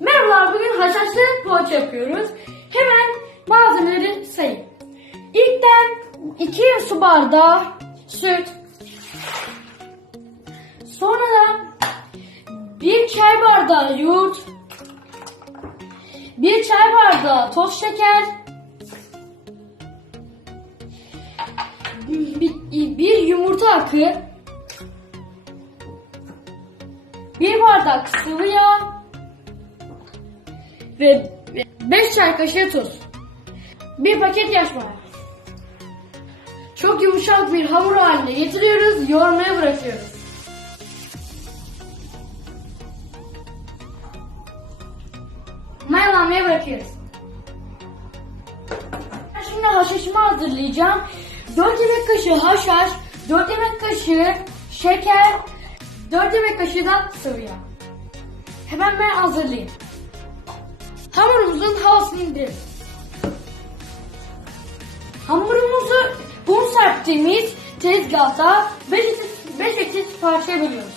Merhabalar bugün haşhaşlı poğaça yapıyoruz. Hemen malzemeleri sayayım. İlkten 2 su bardağı süt. Sonra 1 çay bardağı yoğurt. 1 çay bardağı toz şeker. Bir, bir yumurta akı. 1 bardak sıvı yağ ve 5 çay kaşığı tuz. Bir paket yaş maya. Çok yumuşak bir hamur haline getiriyoruz, yoğurmaya bırakıyoruz. Mayalanmaya bırakıyoruz. Ben Şimdi haşhaşımı hazırlayacağım. 4 yemek kaşığı haşhaş, 4 yemek kaşığı şeker, 4 yemek kaşığı da sıvı yağ. Hemen ben hazırlayayım. Havasını indirelim. Hamurumuzu un serptiğimiz tezgahta 5 eşit, 5 eşit parçaya bölüyoruz.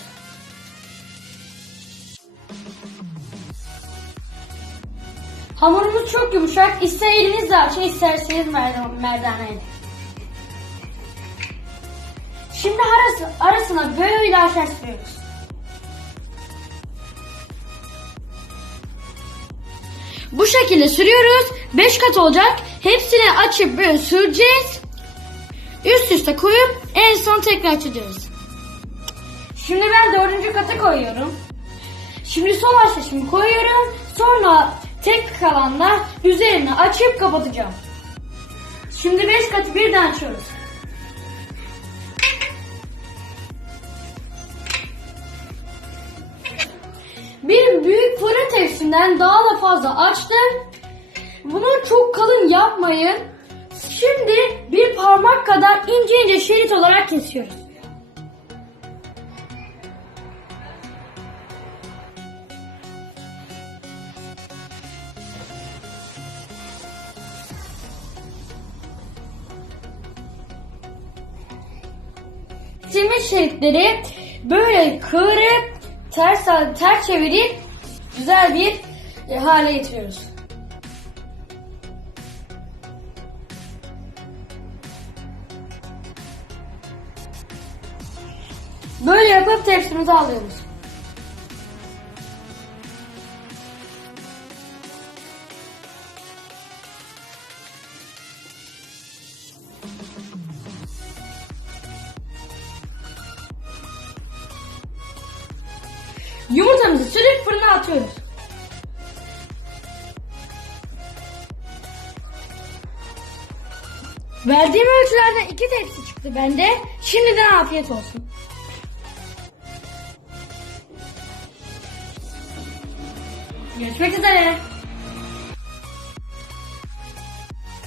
Hamurumuz çok yumuşak. İster elinizle açın, isterseniz merdan- merdaneyle. Şimdi arası, arasına böyle haşhaş sürüyoruz. Bu şekilde sürüyoruz. 5 kat olacak. Hepsini açıp böyle süreceğiz. Üst üste koyup en son tekrar açacağız. Şimdi ben dördüncü katı koyuyorum. Şimdi son haşhaşımı koyuyorum. Sonra tek kalanla üzerini açıp kapatacağım. Şimdi 5 katı birden açıyoruz. Bir büyük fırın tepsinden daha da fazla açtım. Bunu çok kalın yapmayın. Şimdi bir parmak kadar ince ince şerit olarak kesiyoruz. Simit şeritleri böyle kıvırıp ters ters çevirip güzel bir e, hale getiriyoruz. Böyle yapıp tepsimize alıyoruz. Yumurtamızı sürüp fırına atıyoruz. Verdiğim ölçülerden iki tepsi çıktı bende. Şimdiden afiyet olsun. Görüşmek üzere.